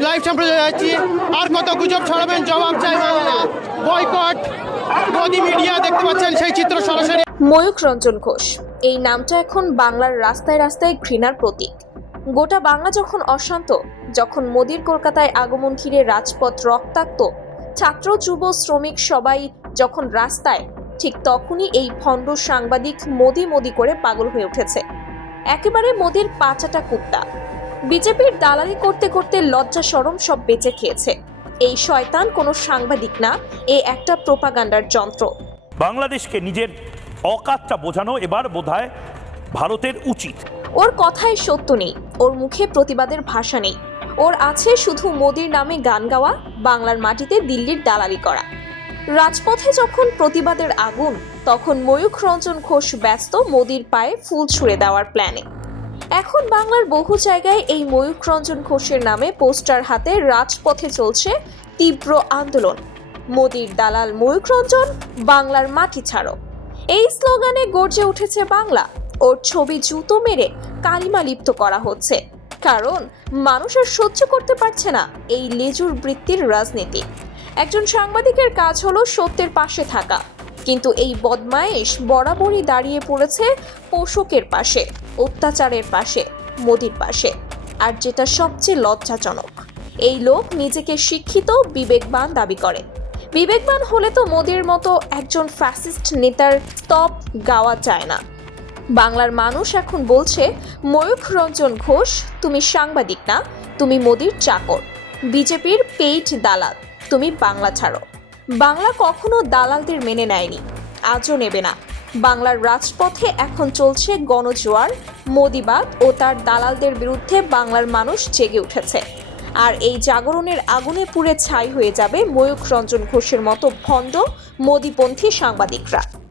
Live সম্প্রচার যাচ্ছি। আর কত গুজব ছড়াবেন জবাব চাই বাংলা। বয়কট, মোদি মিডিয়া দেখতে পাচ্ছেন সেই চিত্র সরাসরি। ময়ূক রঞ্জন ঘোষ, এই নামটা এখন বাংলার রাস্তায় রাস্তায় ঘৃণার প্রতীক। গোটা বাংলা যখন অশান্ত, যখন মোদির কলকাতায় আগমন ঘিরে রাজপথ রক্তাক্ত, ছাত্র, যুব, শ্রমিক সবাই যখন রাস্তায়, ঠিক তখনই এই ভণ্ড সাংবাদিক মোদি মোদি করে পাগল হয়ে উঠেছে। একেবারে মোদির পাচাটা কুত্তা। বিজেপির দালালি করতে করতে লজ্জা সরম সব বেঁচে খেয়েছে। এই শয়তান কোনো সাংবাদিক না এ একটা প্রোপাগান্ডার যন্ত্র। বাংলাদেশকে নিজের অকাতটা বোঝানো এবার বোধহয় ভারতের উচিত। ওর কথায় সত্য নেই ওর মুখে প্রতিবাদের ভাষা নেই। ওর আছে শুধু মোদির নামে গান গাওয়া বাংলার মাটিতে দিল্লির দালালি করা। রাজপথে যখন প্রতিবাদের আগুন তখন ময়ূখ রঞ্জন ঘোষ ব্যস্ত মোদির পায়ে ফুল ছুঁড়ে দেওয়ার প্ল্যানে। এখন বাংলার বহু জায়গায় এই ময়ূখ রঞ্জন ঘোষের নামে পোস্টার হাতে রাজপথে চলছে তীব্র আন্দোলন। মোদির দালাল ময়ূখ রঞ্জন বাংলার মাটি ছাড়ো। এই স্লোগানে গর্জে উঠেছে বাংলা। ওর ছবি জুতো মেরে কালিমা লিপ্ত করা হচ্ছে। কারণ মানুষ আর সহ্য করতে পারছে না এই লেজুর বৃত্তির রাজনীতি। একজন সাংবাদিকের কাজ হলো সত্যের পাশে থাকা। কিন্তু এই বদমায়েশ বরাবরই দাঁড়িয়ে পড়েছে পোষকের পাশে, অত্যাচারের পাশে, মোদির পাশে। আর যেটা সবচেয়ে লজ্জাজনক, এই লোক নিজেকে শিক্ষিত বিবেকবান দাবি করে। বিবেকবান হলে তো মোদির মতো একজন ফ্যাসিস্ট নেতার স্তব গাওয়া যায় না। বাংলার মানুষ এখন বলছে, ময়ূখ রঞ্জন ঘোষ, তুমি সাংবাদিক না, তুমি মোদির চাকর। বিজেপির পেইড দালাল, তুমি বাংলা ছাড়ো। বাংলা কখনো দালালদের মেনে নেয়নি। আজও নেবে না। বাংলার রাজপথে এখন চলছে গণজোয়ার, মোদিবাদ ও তার দালালদের বিরুদ্ধে বাংলার মানুষ জেগে উঠেছে। আর এই জাগরণের আগুনে পুড়ে ছাই হয়ে যাবে ময়ূখ রঞ্জন ঘোষের মতো ভণ্ড মোদিপন্থী সাংবাদিকরা।